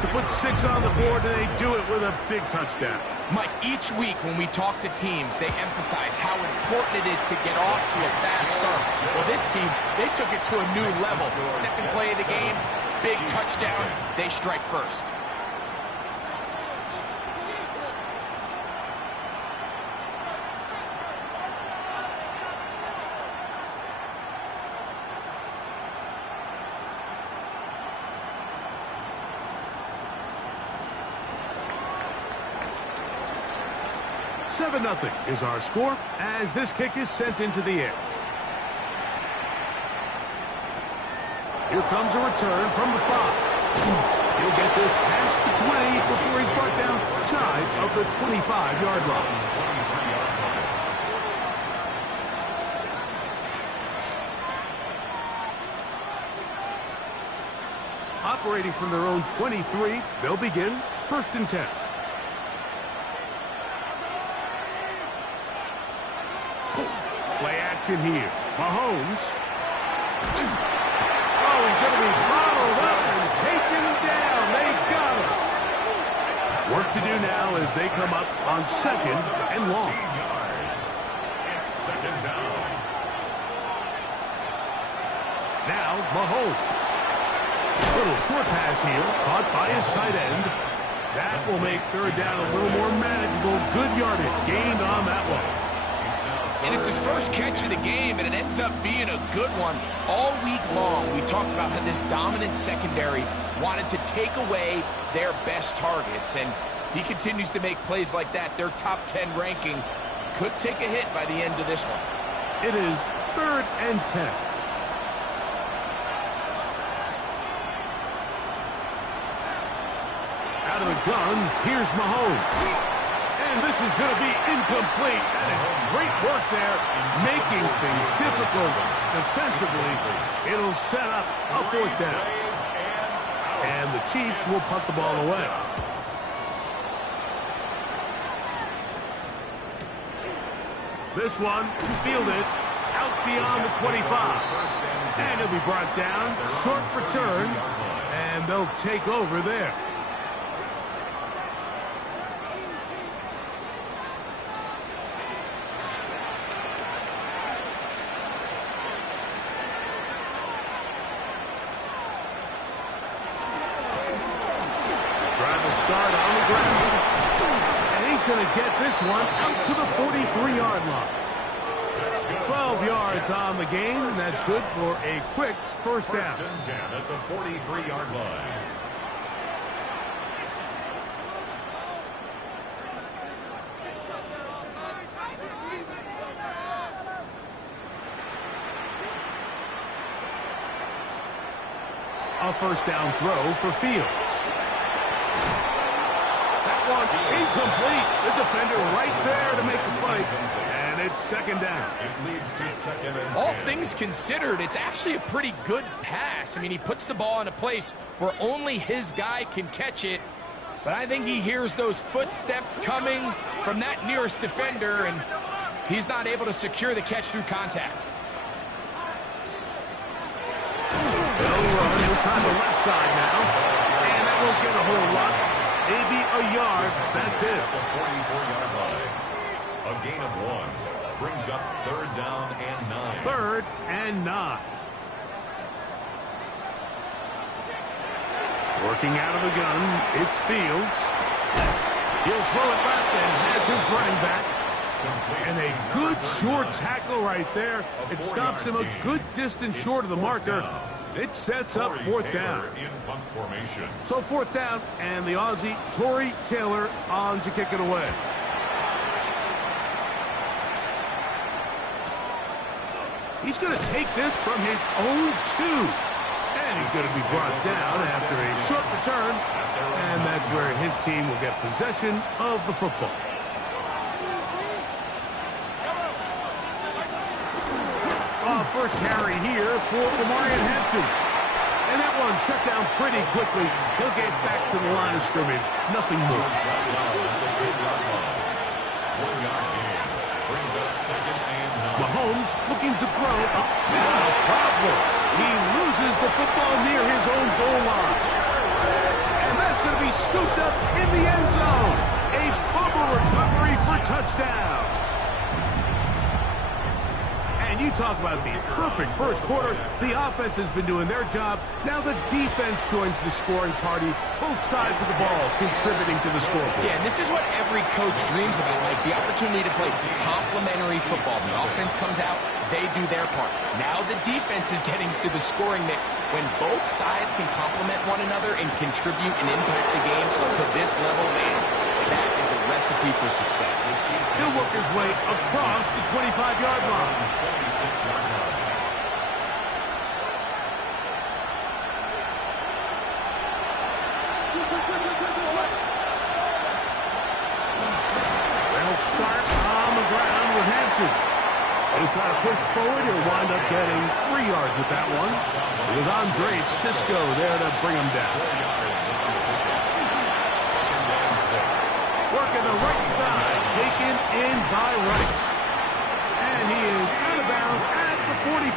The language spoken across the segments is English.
to put 6 on the board, and they do it with a big touchdown. Mike, each week when we talk to teams, they emphasize how important it is to get off to a fast start. Well, this team, they took it to a new level. Second play of the game, big touchdown, they strike first. Seven 0 is our score as this kick is sent into the air. Here comes a return from the 5. He'll get this past the 20 before he's brought down shy of the 25-yard line. Operating from their own 23, they'll begin 1st and 10. Play action here. Mahomes. Oh, he's going to be bottled up and taken down. They got us. Work to do now as they come up on 2nd and long. It's 2nd down. Now, Mahomes. Little short pass here, caught by his tight end. That will make 3rd down a little more manageable. Good yardage gained on that one. And it's his first catch of the game, and it ends up being a good one. All week long, we talked about how this dominant secondary wanted to take away their best targets. And if he continues to make plays like that, their top 10 ranking could take a hit by the end of this one. It is 3rd and 10. Out of the gun, here's Mahomes. And this is going to be incomplete. That is great work there, making things difficult defensively. It'll set up a 4th down. And the Chiefs will punt the ball away. This one, fielded out beyond the 25. And he'll be brought down, short return, and they'll take over there. Start on the ground. And he's going to get this one out to the 43-yard line. 12 yards on the game, and that's good for a quick 1st down. 1st and 10 at the 43-yard line. A 1st down throw for Fields. One incomplete. The defender right there to make the play. And it's 2nd down. It leads to 2nd and 10. All things considered, it's actually a pretty good pass. I mean, he puts the ball in a place where only his guy can catch it. But I think he hears those footsteps coming from that nearest defender, and he's not able to secure the catch through contact. They'll run. He'll try the left side now. And that won't get a whole lot. Maybe a yard. That's it. The 44-yard line. A gain of 1 brings up 3rd down and 9. 3rd and 9. Working out of the gun, it's Fields. He'll throw it left and has his running back. And a good short tackle right there. It stops him a good distance short of the marker. It sets up 4th down. In punt formation. So 4th down, and the Aussie, Tory Taylor, on to kick it away. He's going to take this from his own 2. And he's going to be brought down after a short return. And that's where his team will get possession of the football. First carry here for Demarion Hampton. And that one shut down pretty quickly. He'll get back to the line of scrimmage. Nothing more. 1 yard gain brings up 2nd and 9. Mahomes looking to throw. Now problems. He loses the football near his own goal line. And that's going to You talk about the perfect first quarter. The offense has been doing their job. Now the defense joins the scoring party. Both sides of the ball contributing to the scoreboard. Yeah, and this is what every coach dreams about, like the opportunity to play complementary football. The offense comes out, they do their part. Now the defense is getting to the scoring mix when both sides can complement one another and contribute and impact the game to this level. Man, that is a recipe for success. He'll work his way across the 25-yard line. 26-yard line. They'll start on the ground with Hampton. He'll try to push forward. He'll wind up getting 3 yards with that one. It was Andre Cisco there to bring him down. Working the right side, taken in by Rice. And he is out of bounds at the 45.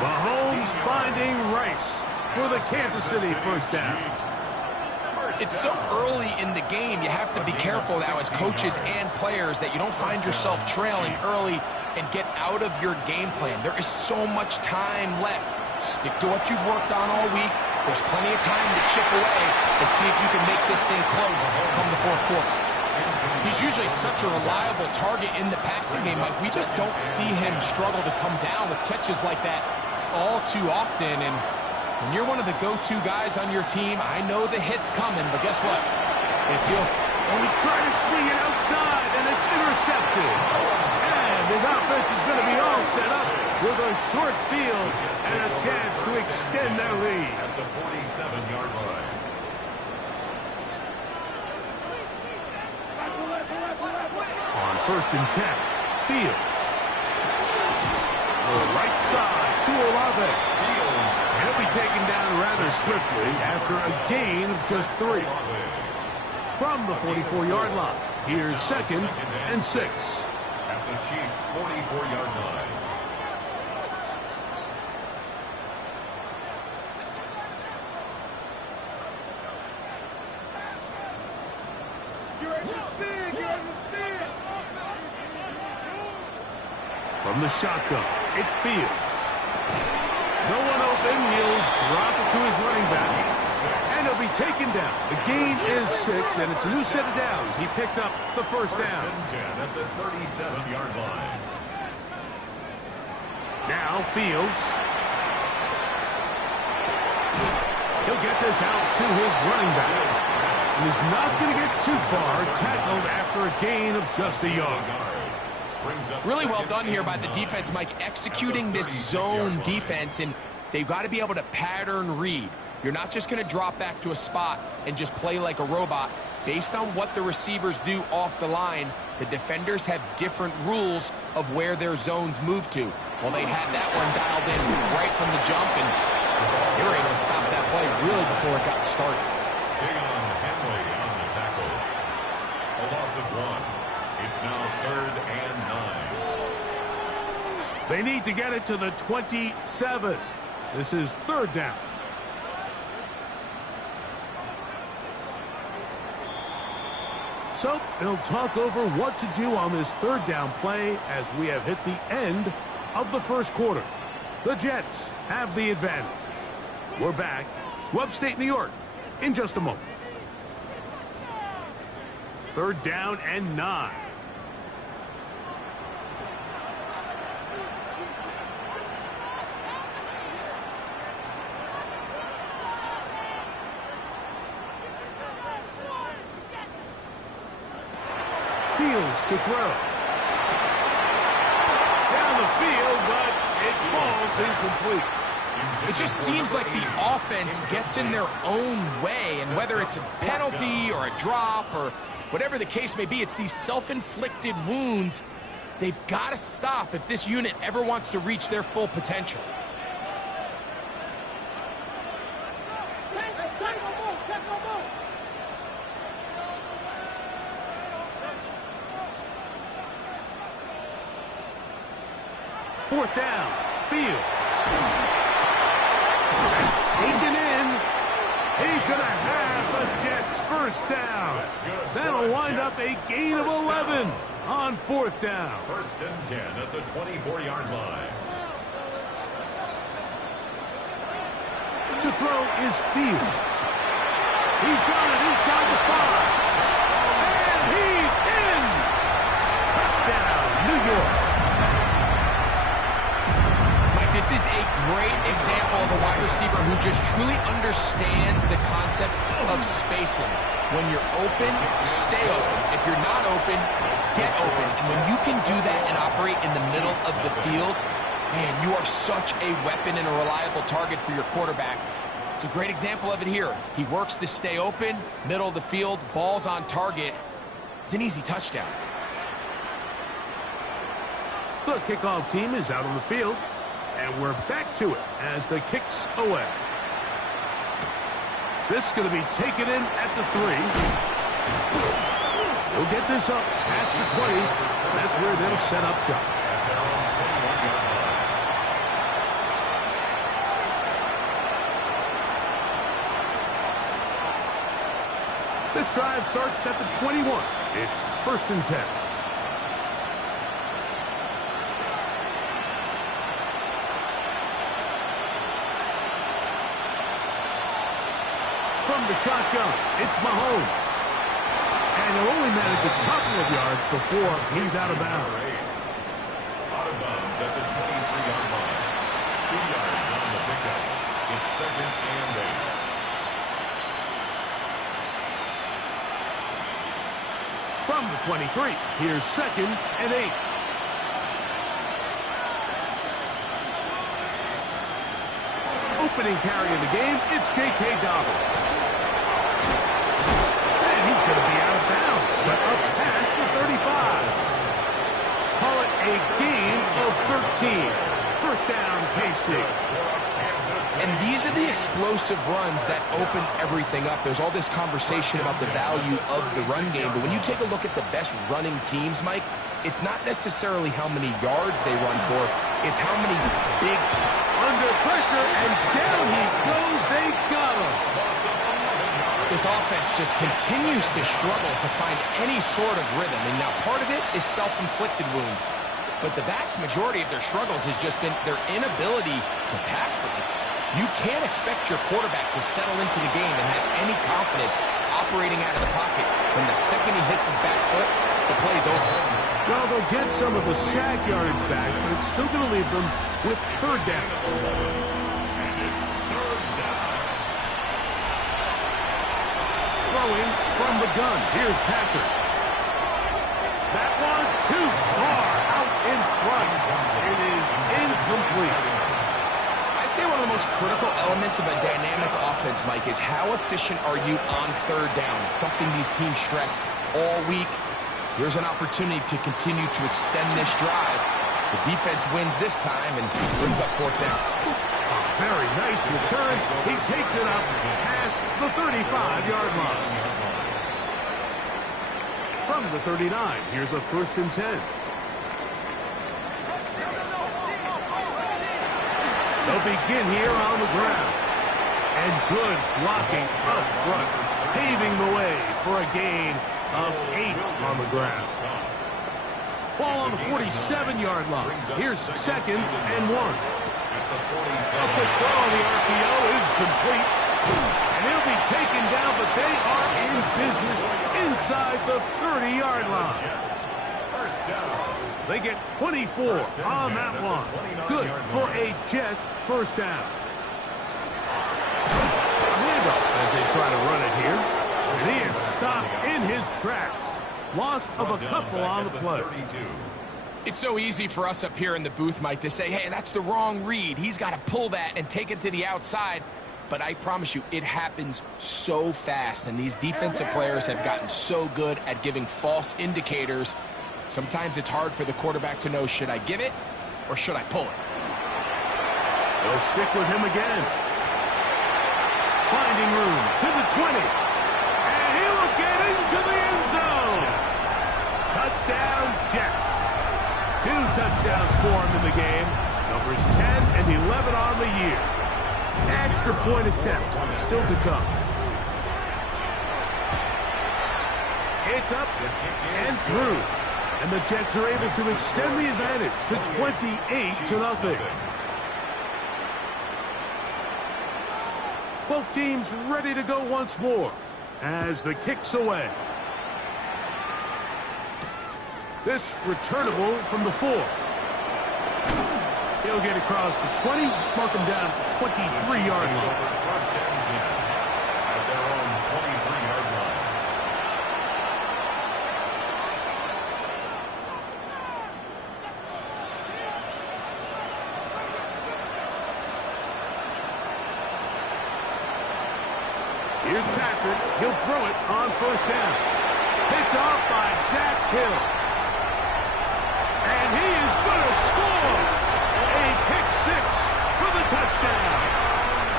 Mahomes finding Rice for the Kansas City first down. It's so early in the game, you have to be careful now as coaches and players that you don't find yourself trailing early and get out of your game plan. There is so much time left. Stick to what you've worked on all week. There's plenty of time to chip away and see if you can make this thing close come the fourth quarter. He's usually such a reliable target in the passing game. Like, we just don't see him struggle to come down with catches like that all too often. And when you're one of the go-to guys on your team, I know the hit's coming, but guess what? It feels... And we try to swing it outside, and it's intercepted. And his offense is going to be all set up with a short field and a chance to extend their lead. At the 47-yard line. On 1st and 10, Fields. The right side to Olave. He'll be taken down rather swiftly after a gain of just 3. From the 44-yard line, here's 2nd and 6. At the Chiefs' 44-yard line. From the shotgun, it's Fields. No one open. He'll drop it to his running back. And he'll be taken down. The gain is 6, and it's a new set of downs. He picked up the first down. 10 at the 37-yard line. Now Fields. He'll get this out to his running back. He's not going to get too far. Tackled after a gain of just a yard. Really well done here by the defense, Mike, executing this zone defense, and they've got to be able to pattern read. You're not just going to drop back to a spot and just play like a robot. Based on what the receivers do off the line, the defenders have different rules of where their zones move to. Well, they had that one dialed in right from the jump, and they were able to stop that play really before it got started. Deion Henley on the tackle. A loss of 1. It's now 3rd and 9. They need to get it to the 27. This is 3rd down. So they'll talk over what to do on this 3rd down play as we have hit the end of the first quarter. The Jets have the advantage. We're back to upstate New York in just a moment. 3rd down and 9. Fields to throw. Down the field, but it falls incomplete. It just seems like the offense gets in their own way, and whether it's a penalty or a drop or whatever the case may be, it's these self-inflicted wounds. They've got to stop if this unit ever wants to reach their full potential. Fourth down, Fields. Taken in. He He's going to have the Jets first down. That'll wind up a gain of 11 on fourth down. 1st and 10 at the 24-yard line. To throw is Fields. He's got it inside the 5. And he's in. Touchdown, New York. Mike, this is a great example of a wide receiver who just truly understands the concept of spacing. When you're open, stay open. If you're not open, get open. And when you can do that and operate in the middle of the field, man, you are such a weapon and a reliable target for your quarterback. It's a great example of it here. He works to stay open, middle of the field, ball's on target. It's an easy touchdown. The kickoff team is out on the field, and we're back to it as the kick's away. This is going to be taken in at the 3. He'll get this up past the 20. That's where they'll set up shop. This drive starts at the 21. It's 1st and 10. From the shotgun, it's Mahomes. And he'll only manage a couple of yards before he's out of bounds. Out of bounds at the 23-yard line. 2 yards on the pickup. It's 2nd and 8. From the 23, here's 2nd and 8. Opening carry of the game, it's J.K. Dobbins. And he's going to be out of bounds, but up past the 35. Call it a gain of 13. First down, KC. And these are the explosive runs that open everything up. There's all this conversation about the value of the run game, but when you take a look at the best running teams, Mike, it's not necessarily how many yards they run for, it's how many big... Under pressure, and down he goes. They got him. This offense just continues to struggle to find any sort of rhythm, and now part of it is self-inflicted wounds. But the vast majority of their struggles has just been their inability to pass protect. You can't expect your quarterback to settle into the game and have any confidence operating out of the pocket. When the second he hits his back foot, the play's over. Well, they'll get some of the sack yardage back, but it's still going to leave them with 3rd down. And it's 3rd down. Throwing from the gun. Here's Patrick. That one too far out in front. It is incomplete. I'd say one of the most critical elements of a dynamic offense, Mike, is how efficient are you on 3rd down? It's something these teams stress all week. Here's an opportunity to continue to extend this drive. The defense wins this time and brings up 4th down. Very nice return. He takes it up past the 35-yard line. From the 39, here's a 1st and 10. They'll begin here on the ground. And good blocking up front, paving the way for a gain of 8 on the ground. Ball on the 47-yard line. Here's 2nd and 1. A quick throw on the RPO is complete. And he'll be taken down, but they are in business inside the 30-yard line. They get 24 on that one. Good for a Jets first down. A handoff as they try to run it here. And he is stopped in his tracks. Loss of a couple on the play. It's so easy for us up here in the booth, Mike, to say, hey, that's the wrong read. He's got to pull that and take it to the outside. But I promise you, it happens so fast. And these defensive players have gotten so good at giving false indicators. Sometimes it's hard for the quarterback to know, should I give it or should I pull it? They'll stick with him again. Finding room to the 20. And he will get into the end zone. Touchdown, Jets. 2 touchdowns for him in the game. Numbers 10 and 11 on the year. Extra point attempt still to come. It's up and through. And the Jets are able to extend the advantage to 28-0. Both teams ready to go once more as the kick's away. This returnable from the 4. He'll get across the 20, mark him down at the 23-yard line. First and 10 at their own 23-yard line. Here's Patrick. He'll throw it on first down. Picked off by Dax Hill. And he is going to score. A pick 6 for the touchdown.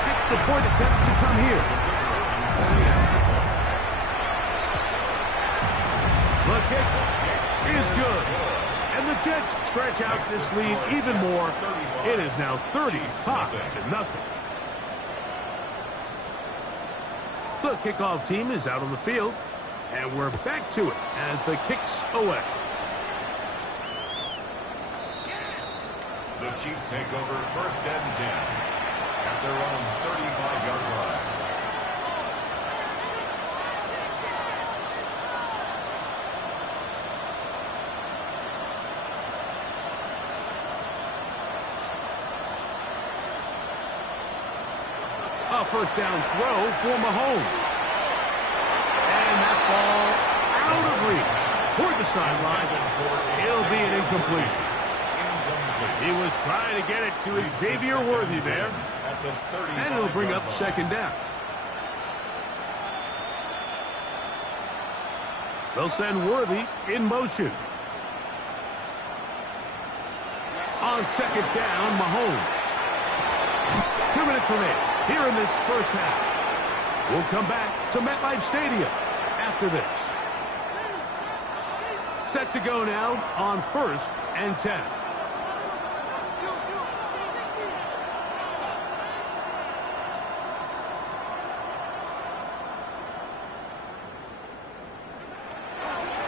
Extra point attempt to come here. The kick is good. And the Jets stretch out this lead even more. It is now 35-0. The kickoff team is out on the field, and we're back to it as the kick's away. The Chiefs take over first and 10 at their own 35-yard line. A first down throw for Mahomes. And that ball out of reach toward the sideline. It'll be an incompletion. He was trying to get it to Xavier Worthy there. And it'll bring up second down. They'll send Worthy in motion. On second down, Mahomes. 2 minutes remaining here in this first half. We'll come back to MetLife Stadium after this. Set to go now on first and 10.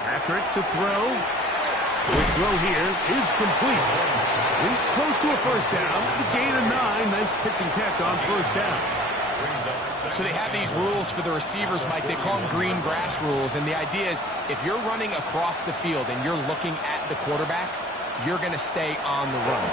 Patrick to throw. The throw here is complete. He's close to a first down. The gain of 9. Nice pitch and catch on first down. So they have these rules for the receivers, Mike. They call them green grass rules. And the idea is if you're running across the field and you're looking at the quarterback, you're going to stay on the run.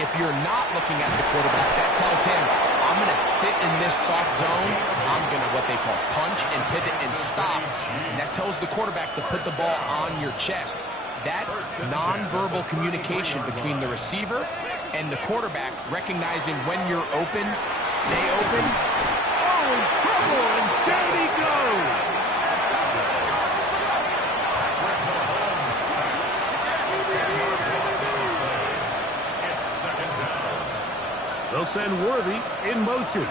If you're not looking at the quarterback, that tells him, I'm going to sit in this soft zone. I'm going to what they call punch and pivot and stop. And that tells the quarterback to put the ball on your chest. That nonverbal communication between the receiver and the quarterback, recognizing when you're open, stay open. Oh, in trouble, and down he goes. It's second down. They'll send Worthy in motion.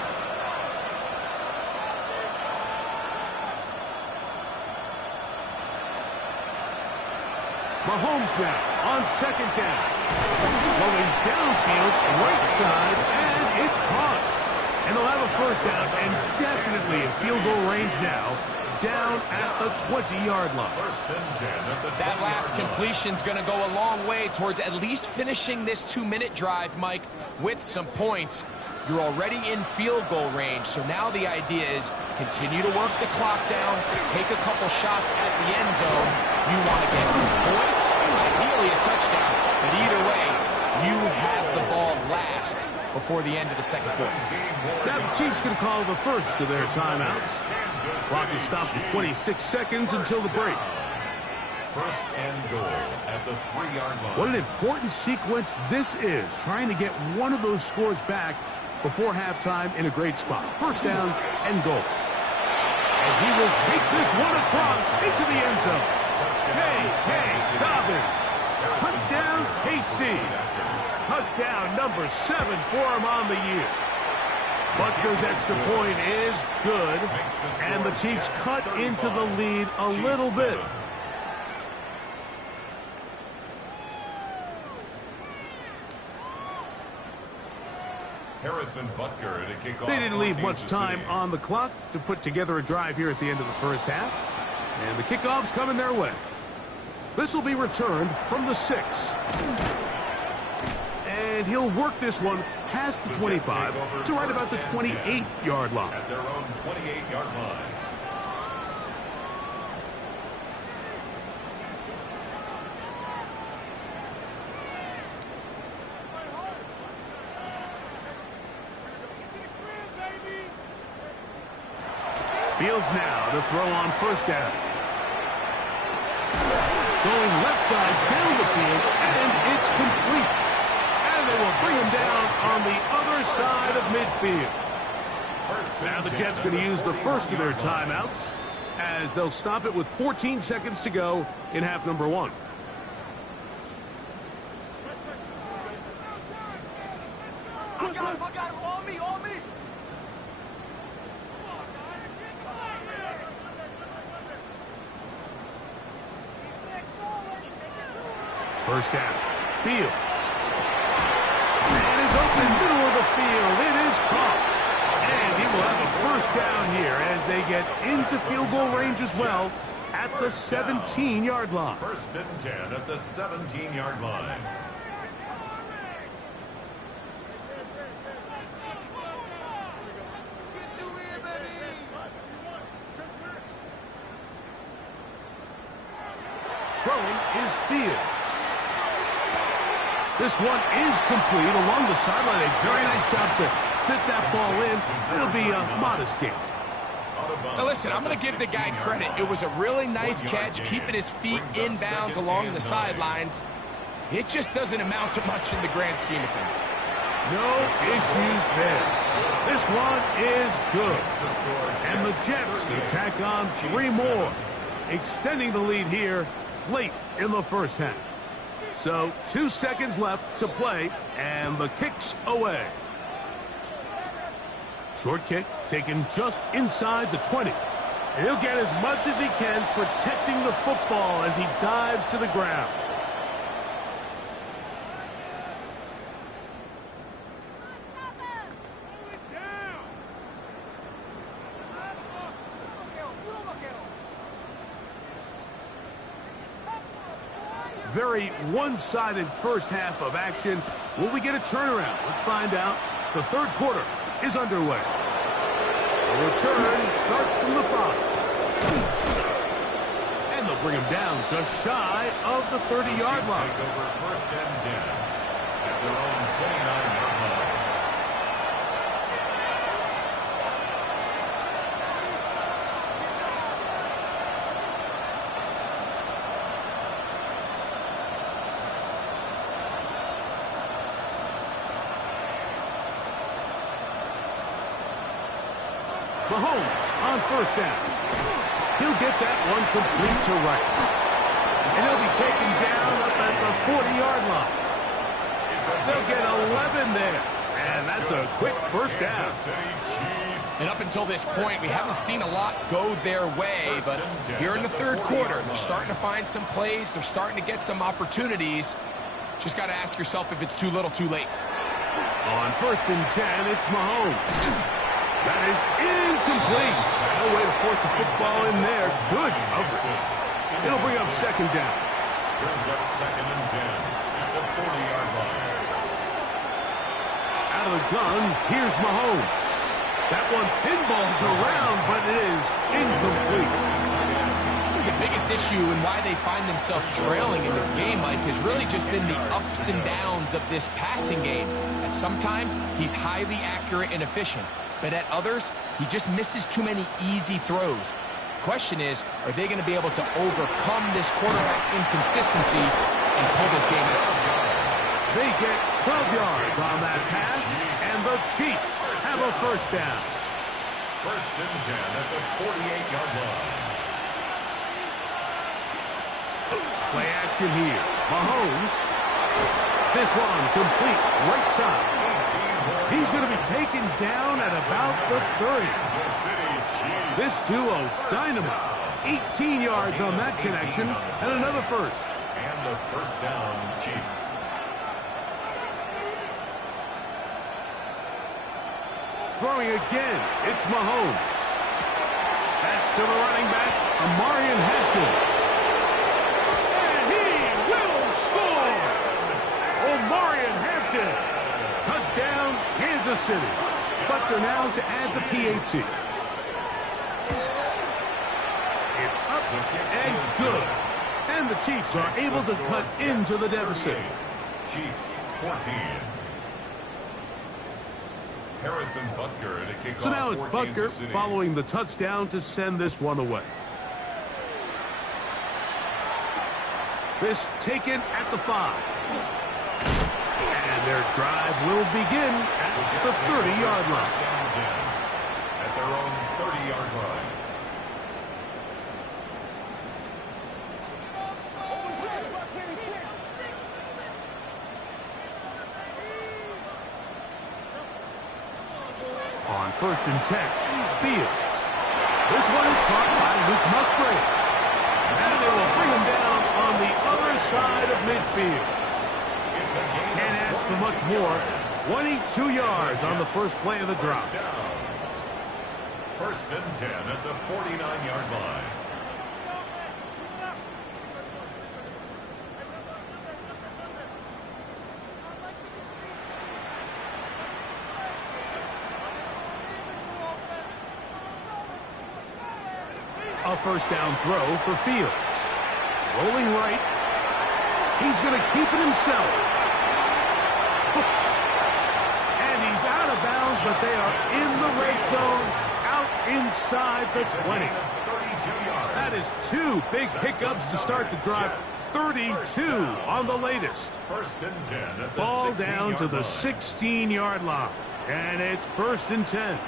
Mahomes now on second down. Going downfield, right side, and it's caught. And they'll have a first down and definitely in field goal range now, down at the 20-yard line. First and 10 at the 20-yard That last line. completion's going to go a long way towards at least finishing this 2-minute drive, Mike, with some points. You're already in field goal range, so now the idea is continue to work the clock down, take a couple shots at the end zone. You want to get points, ideally a touchdown, but either way, you have the ball last before the end of the second quarter. Now the Chiefs going to call the first of their timeouts. Clock is stopped at 26 seconds until the break. First and goal at the 3-yard line. What an important sequence this is, trying to get one of those scores back before halftime in a great spot. First down and goal. And he will take this one across into the end zone. K.K. Dobbins. Touchdown, KC. Touchdown number 7 for him on the year. Butker's extra point is good, and the Chiefs cut into the lead a little bit. Harrison Butker to kick off. They didn't leave much time on the clock to put together a drive here at the end of the first half. And the kickoff's coming their way. This will be returned from the 6. And he'll work this one past the 25 to right about the 28-yard line. At their own 28-yard line. Fields now to throw on first down. Going left side down the field, and it's complete. And they will bring him down on the other side of midfield. Now the Jets going to use the first of their timeouts as they'll stop it with 14 seconds to go in half number 1. I got him, on me, on me. First down. Fields. And is open middle of the field. It is caught. And he will have a first down here as they get into field goal range as well at the 17-yard line. First and 10 at the 17-yard line. Throwing is Fields. This one is complete along the sideline. A very nice job to fit that ball in. It'll be a modest gain. Now listen, I'm going to give the guy credit. It was a really nice catch, keeping his feet inbounds along the sidelines. It just doesn't amount to much in the grand scheme of things. No issues there. This one is good. And the Jets can tack on 3 more, extending the lead here late in the first half. So 2 seconds left to play, and the kick's away. Short kick taken just inside the 20. And he'll get as much as he can, protecting the football as he dives to the ground. Very one-sided first half of action. Will we get a turnaround? Let's find out. The third quarter is underway. The return starts from the 5. And they'll bring him down just shy of the 30-yard line. Take over first and 10 at their own 29-yard line. Mahomes on first down. He'll get that one complete to Rice. And he'll be taken down up at the 40-yard line. They'll get 11 there. And that's a quick first down. And up until this point, we haven't seen a lot go their way, but here in the third quarter, they're starting to find some plays. They're starting to get some opportunities. Just got to ask yourself if it's too little, too late. On first and 10, it's Mahomes. That is incomplete. No way to force the football in there. Good coverage. It'll bring up second down. Brings up second and 10 at the 40-yard line. Out of the gun, here's Mahomes. That one pinballs around, but it is incomplete. The biggest issue and why they find themselves trailing in this game, Mike, has really just been the ups and downs of this passing game. And sometimes he's highly accurate and efficient, but at others, he just misses too many easy throws. Question is, are they going to be able to overcome this quarterback inconsistency and pull this game out? They get 12 yards on that pass, and the Chiefs have a first down. First and 10 at the 48-yard line. Play action here. Mahomes. This one complete right side. He's going to be taken down at about the 30. This duo dynamite. 18 yards on that connection and another first. And the first down, Chiefs. Throwing again, it's Mahomes. That's to the running back, Amarian Hampton. And he will score! Omarion Hampton. Touchdown, Kansas City. Butker now to add the PAT. It's up and good. And the Chiefs are able to cut into the deficit. Chiefs 14. Harrison Butker to kick off. So now it's Butker following the touchdown to send this one away. This taken at the 5. And their drive will begin at the 30-yard line. At their own 30-yard line. On 1st and 10, Fields. This one is caught by Luke Musgrave. And they will bring him down on the other side of midfield. Can't ask for much more. 22 yards on the first play of the drive. 1st and 10 at the 49-yard line. A first down throw for Fields. Rolling right. He's going to keep it himself. And he's out of bounds, but they are in the red zone, out inside the 20. That is 2 big pickups to start the drive. 32 on the latest. 1st and 10 at the Ball down to the 16-yard 16-yard line. And it's 1st and 10.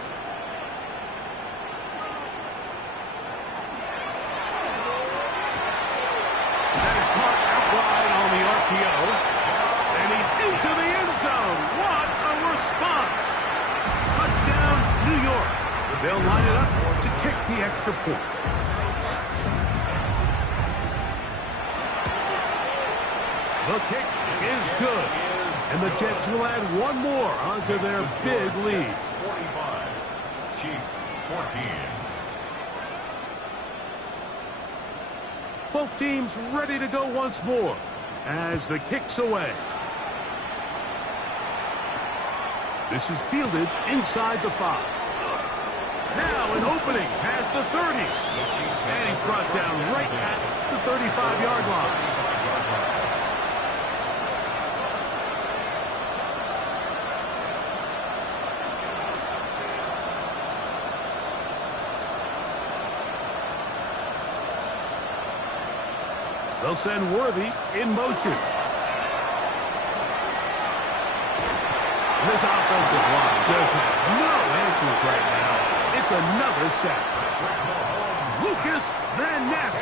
And he's into the end zone. What a response. Touchdown, New York. They'll line it up to kick the extra point. The kick is good. And the Jets will add one more onto their big lead. 45. Chiefs 14. Both teams ready to go once more as the kick's away. This is fielded inside the 5. Now an opening past the 30. And he's brought down right at the 35-yard line. They'll send Worthy in motion. This offensive line just has no answers right now. It's another sack. Lucas Van Ness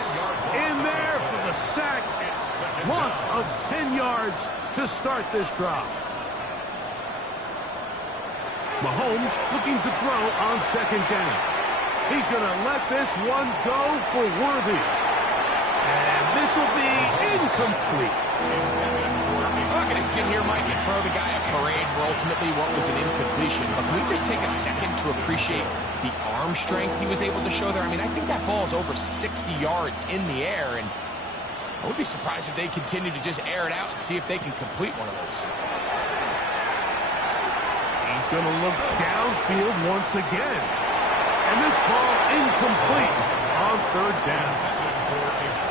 in there for the sack. Loss of 10 yards to start this drive. Mahomes looking to throw on 2nd down. He's going to let this one go for Worthy. And this will be incomplete. I'm not going to sit here, Mike, and throw the guy a parade for ultimately what was an incompletion. But can we just take a second to appreciate the arm strength he was able to show there? I mean, I think that ball is over 60 yards in the air, and I would be surprised if they continue to just air it out and see if they can complete one of those. He's going to look downfield once again. And this ball incomplete on 3rd down.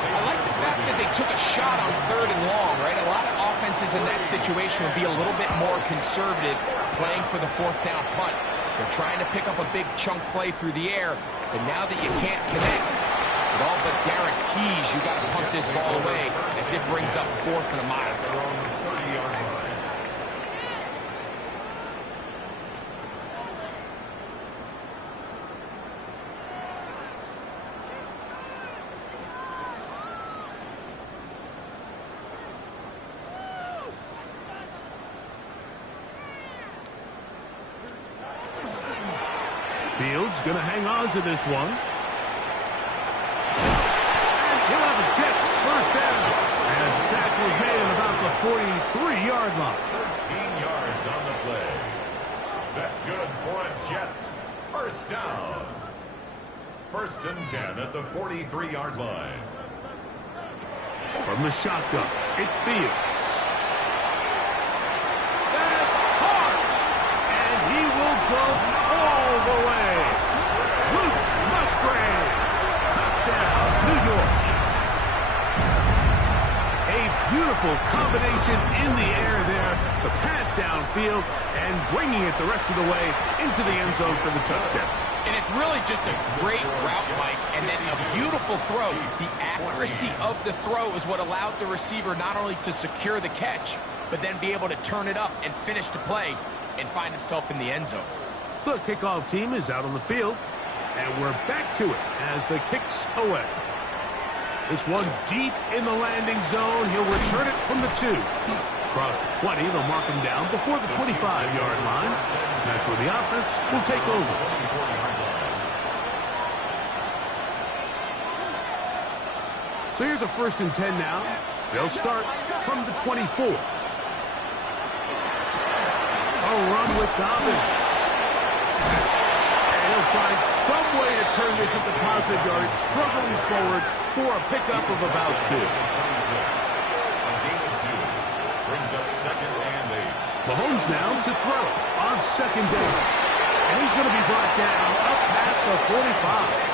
I like the fact that they took a shot on 3rd and long, right? A lot of offenses in that situation would be a little bit more conservative playing for the 4th down punt. They're trying to pick up a big chunk play through the air, but now that you can't connect, it all but guarantees you got to punt this ball away as it brings up 4th and a mile. Fields going to hang on to this one. And he'll have the Jets first down. As the tackle is made at about the 43-yard line. 13 yards on the play. That's good for a Jets first down. First and 10 at the 43-yard line. From the shotgun, it's Fields. That's hard! And he will go all the way. Luke Musgrave. Touchdown, New York. A beautiful combination in the air there. The pass downfield and bringing it the rest of the way into the end zone for the touchdown. And it's really just a great route, Mike, and then a beautiful throw. The accuracy of the throw is what allowed the receiver not only to secure the catch, but then be able to turn it up and finish the play and find himself in the end zone. The kickoff team is out on the field, and we're back to it as the kick's away. This one deep in the landing zone. He'll return it from the 2. Across the 20, they'll mark him down before the 25-yard line. That's where the offense will take over. So here's a 1st and 10 now. They'll start from the 24. A run with Dobbins. And he'll find some way to turn this into positive yardage, struggling forward for a pickup of about 2. Brings up 2nd and 8. Mahomes now to throw on 2nd down. And he's going to be brought down up past the 45.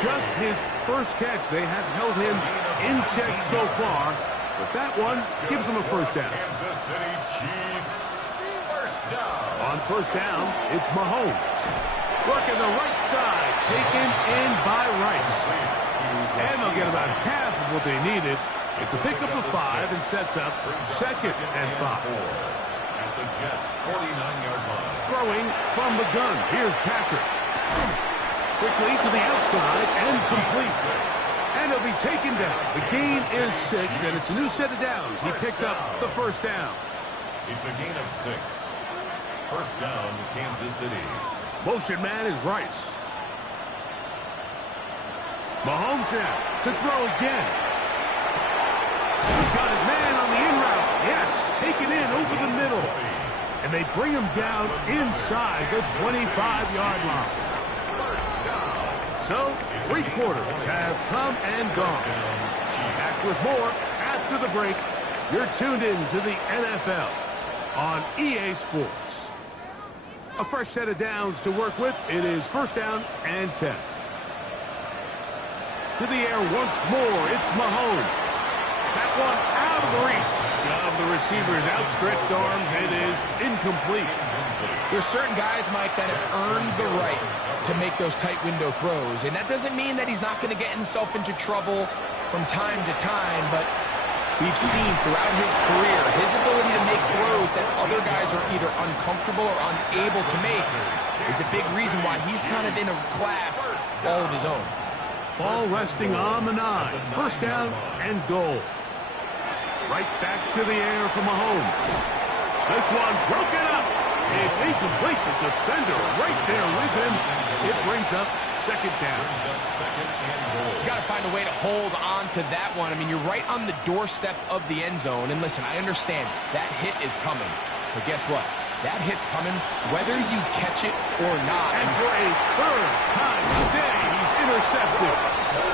Just his first catch. They have held him in check so far, but that one gives him a 1st down. Kansas City Chiefs, 1st down. On 1st down, it's Mahomes. Working the right side, taken in by Rice. And they'll get about half of what they needed. It's a pickup of 5 and sets up 2nd and 5. At the Jets' 49-yard line. Throwing from the gun. Here's Patrick. Quickly to the outside and complete. And he'll be taken down. The gain is 6, and it's a new set of downs. He picked up the 1st down. It's a gain of 6. 1st down, Kansas City. Motion man is Rice. Mahomes now to throw again. He's got his man on the in route. Yes, taken in over the middle. And they bring him down inside the 25-yard line. So, 3 quarters have come and gone. Back with more after the break. You're tuned in to the NFL on EA Sports. A fresh set of downs to work with. It is 1st down and 10. To the air once more. It's Mahomes. That one out of the reach of the receiver's outstretched arms. It is incomplete. There's certain guys, Mike, that have earned the right to make those tight window throws. And that doesn't mean that he's not going to get himself into trouble from time to time, but we've seen throughout his career his ability to make throws that other guys are either uncomfortable or unable to make is a big reason why he's kind of in a class all of his own. Ball resting on the 9. 1st down and goal. Right back to the air for Mahomes. This one broken up. It's incomplete. The defender right there with him. It brings up 2nd down. He's got to find a way to hold on to that one. I mean, you're right on the doorstep of the end zone. And listen, I understand that hit is coming. But guess what? That hit's coming whether you catch it or not. And for a 3rd time today, he's intercepted.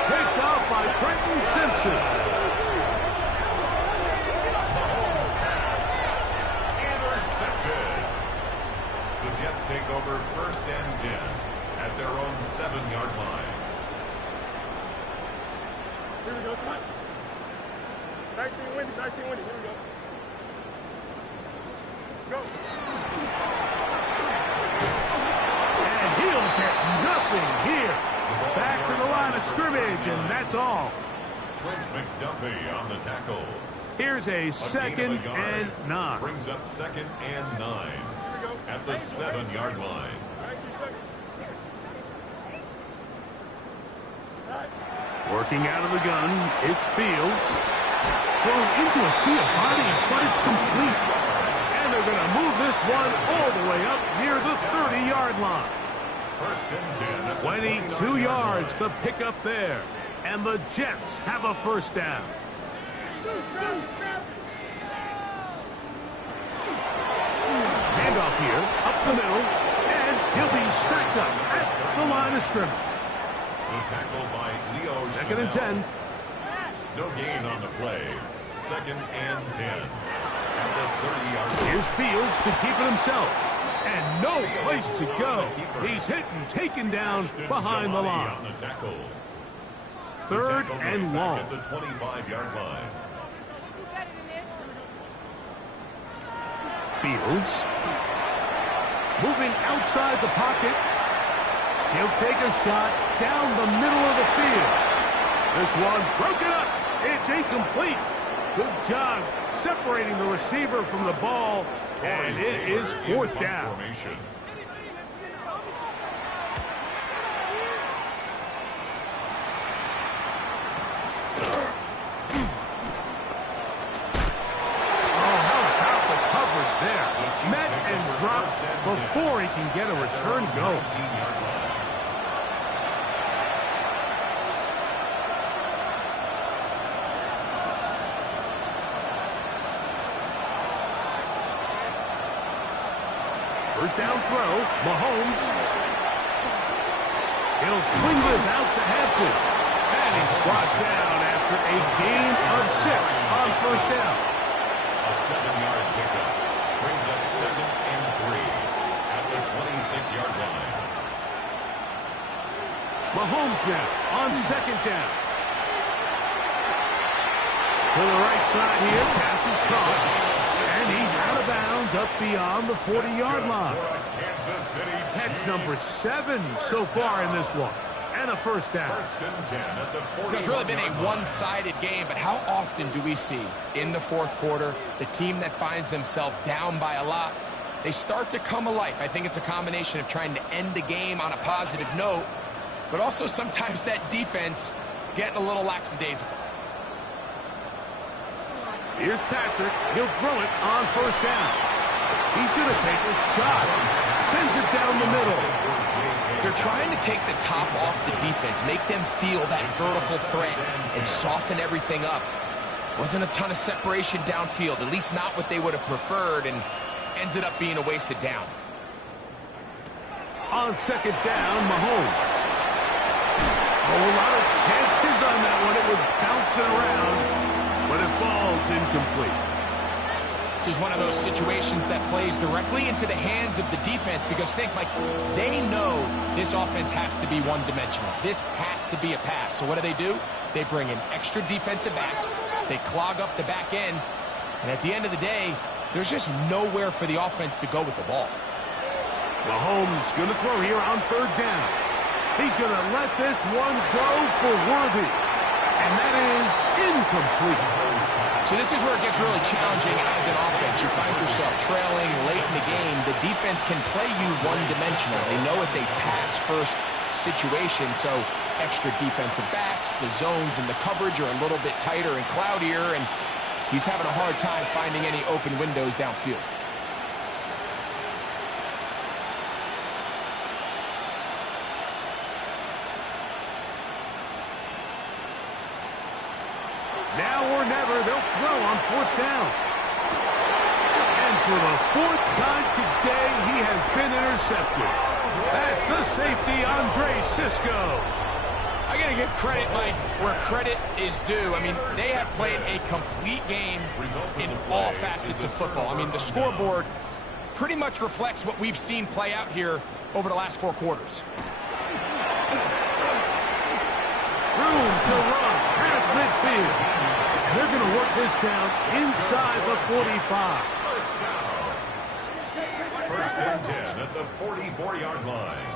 Picked off by Trenton Simpson. The Jets take over 1st and 10 at their own 7-yard line. Here we go, son. 19 winning, 19 winning. Here we go. Go. And he'll get nothing here. Back to the line of scrimmage, and that's all. Trent McDuffie on the tackle. Here's a 2nd and 9. Brings up 2nd and 9 at the 7-yard line. Working out of the gun, it's Fields. Thrown into a sea of bodies, but it's complete. And they're going to move this one all the way up near the 30-yard line. 1st and 10. 22 yards, the pickup there. And the Jets have a 1st down. Handoff here, up the middle, and he'll be stacked up at the line of scrimmage. The tackle by Leo Second and 10. No gain on the play. Second and 10. At the 30-yard line. Here's Fields to keep it himself. And no place to go. He's hit and taken down behind the line. On the tackle. Third and long. At the 25-yard line. Fields. Moving outside the pocket. He'll take a shot down the middle of the field. This one broken up. It's incomplete. Good job separating the receiver from the ball. And it is fourth down. Formation. Oh, how about the coverage there? Met and dropped before he can get a return go. 19-yard line. First down throw, Mahomes. He'll swing this out to Hampton. And he's brought down after a gain of 6 on first down. A 7-yard pickup brings up second and 3 at the 26-yard line. Mahomes now on second down. To the right side here, pass is caught. And he's out of bounds up beyond the 40-yard line. Catch number 7 so far in this one. And a first down. First and 10 at the 40. It's really been a one-sided game, but how often do we see in the fourth quarter the team that finds themselves down by a lot, they start to come alive? I think it's a combination of trying to end the game on a positive note, but also sometimes that defense getting a little lackadaisical. Here's Patrick. He'll throw it on first down. He's going to take a shot. Sends it down the middle. They're trying to take the top off the defense, make them feel that vertical threat, and soften everything up. Wasn't a ton of separation downfield, at least not what they would have preferred, and ends up being a wasted down. On second down, Mahomes. Oh, a lot of chances on that one. It was bouncing around, but it falls incomplete. This is one of those situations that plays directly into the hands of the defense, because think, like, they know this offense has to be one-dimensional. This has to be a pass. So what do? They bring in extra defensive backs. They clog up the back end. And at the end of the day, there's just nowhere for the offense to go with the ball. Mahomes going to throw here on third down. He's going to let this one go for Worthy. And that is incomplete. So this is where it gets really challenging as an offense. You find yourself trailing late in the game. The defense can play you one-dimensional. They know it's a pass-first situation, so extra defensive backs, the zones and the coverage are a little bit tighter and cloudier, and he's having a hard time finding any open windows downfield. Now or never, they'll throw on fourth down. And for the fourth time today, he has been intercepted. That's the safety, Andre Cisco. I got to give credit, Mike, where credit is due. I mean, they have played a complete game in all facets of football. I mean, the scoreboard pretty much reflects what we've seen play out here over the last 4 quarters. Room to run past midfield. And they're going to work this down inside the 45. First and 10 at the 44-yard line.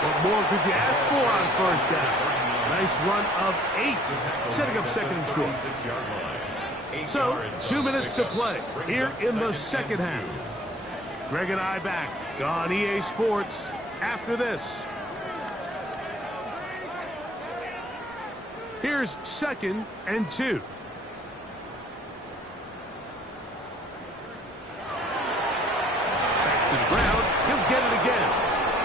What more could you ask for on first down? Nice run of 8, setting up second and short. So, 2 minutes to play here in the second half. Greg and I back on EA Sports after this. Here's second and 2. Back to the ground. He'll get it again.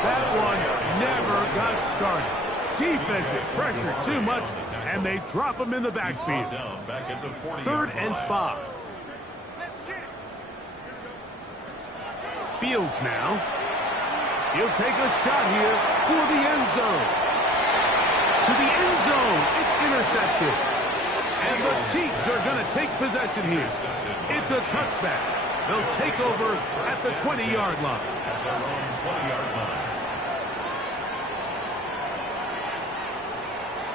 That one never got started. Defensive pressure too much, and they drop him in the backfield. 3rd and 5. Fields now. He'll take a shot here for the end zone. To the end zone. It's intercepted. And the Chiefs are going to take possession here. It's a touchback. They'll take over at the 20-yard line. At their own 20-yard line.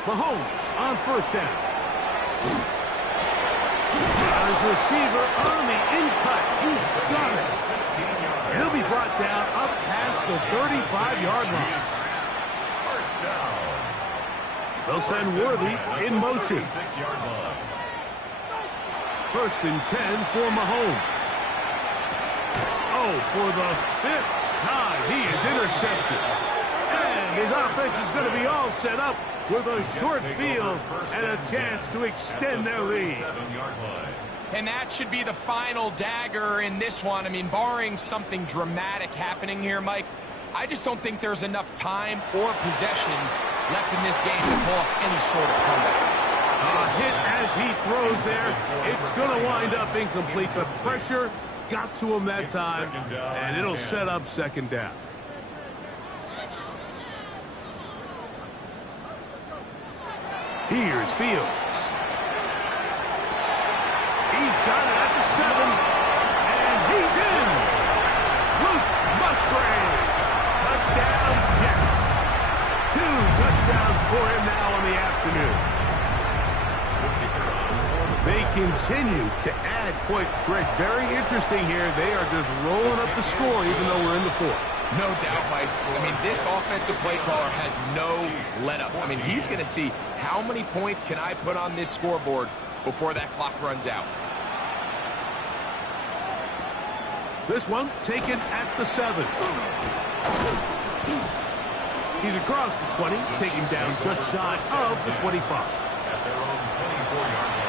Mahomes on first down. His receiver on the in-cut. He's got it. He'll be brought down up past the 35-yard line. First down. They'll send Worthy in motion. 36-yard line. First and 10 for Mahomes. Oh, for the 5th time, he is intercepted. And his offense is going to be all set up with a short field and a chance to extend their lead. 7-yard line. And that should be the final dagger in this one. I mean, barring something dramatic happening here, Mike, I just don't think there's enough time or possessions left in this game to pull off any sort of comeback. A hit as he throws there. It's going to wind up incomplete. The pressure got to him that time, and it'll set up second down. Here's Fields. He's got it at the 7, and he's in. Luke Musgrave. Touchdown, Jets. 2 touchdowns for him now on the afternoon. They continue to add points. Greg, very interesting here. They are just rolling up the score even though we're in the 4th. No doubt, Mike. I mean, this offensive play caller has no let-up. I mean, he's going to see how many points can I put on this scoreboard before that clock runs out. This one taken at the 7. He's across the 20, taking down just shy of the 25. At their own 24-yard line.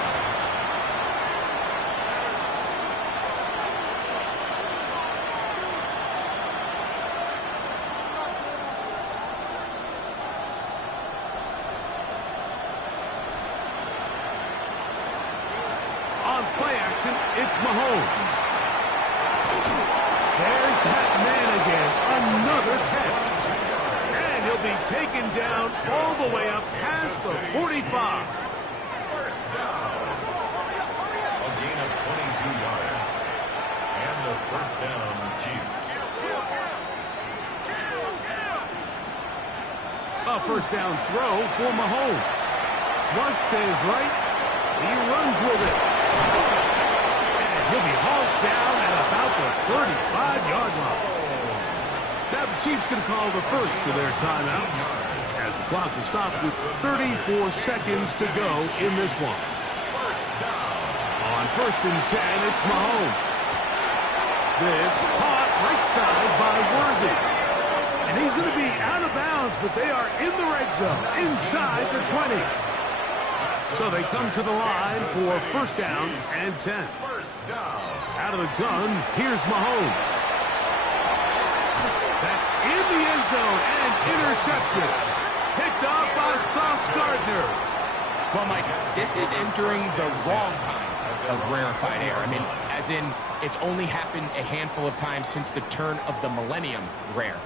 On play action, it's Mahomes. There's that man again. Another catch. And he'll be taken down all the way up past the 45. First down. A gain of 22 yards. And the first down, Chiefs. A first down throw for Mahomes. Flush to his right. He runs with it. And he'll be hauled down at about the 35-yard line. Now the Chiefs can call the first of their timeouts as the clock will stop with 34 seconds to go in this one. On first and 10, it's Mahomes. This caught right side by Worthy. And he's going to be out of bounds, but they are in the red zone, inside the 20. So they come to the line for first down and 10. Out of the gun, here's Mahomes. That's in the end zone and intercepted. Picked off by Sauce Gardner. Well, Mike, this is entering the wrong kind of rarefied air. I mean, as in, it's only happened a handful of times since the turn of the millennium rare.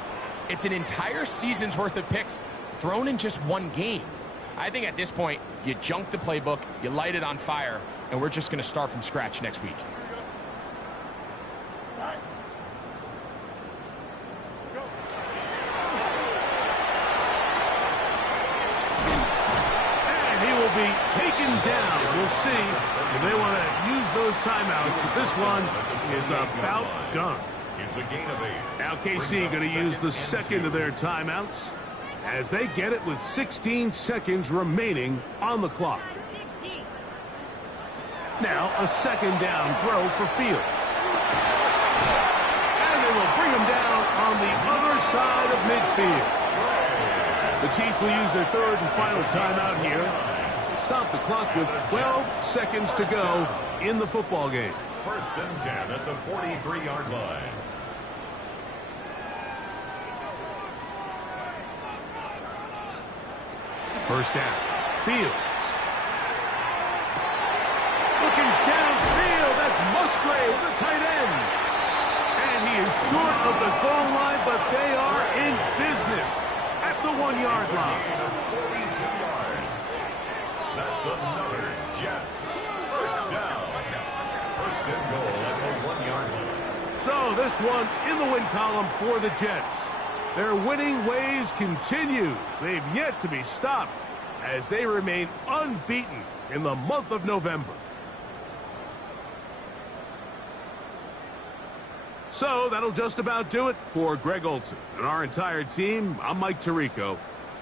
It's an entire season's worth of picks thrown in just one game. I think at this point, you junk the playbook, you light it on fire, and we're just going to start from scratch next week. And he will be taken down. We'll see if they want to use those timeouts, but this one is about done. It's a gain of 8. Now KC going to use the second of their timeouts as they get it with 16 seconds remaining on the clock. Now a second down throw for Fields. And they will bring him down on the other side of midfield. The Chiefs will use their third and final timeout here. Stop the clock with 12 seconds to go in the football game. First and 10 at the 43-yard line. First down. Fields. Looking downfield. That's Musgrave, the tight end. And he is short of the goal line, but they are in business at the 1-yard line. Gain of 42 yards. That's another Jets first down. First and goal at the 1-yard line. So this one in the win column for the Jets. Their winning ways continue. They've yet to be stopped as they remain unbeaten in the month of November. So that'll just about do it for Greg Olsen and our entire team. I'm Mike Tirico.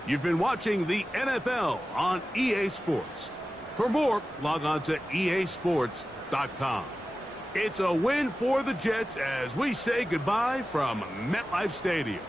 You've been watching the NFL on EA Sports. For more, log on to easports.com. It's a win for the Jets as we say goodbye from MetLife Stadium.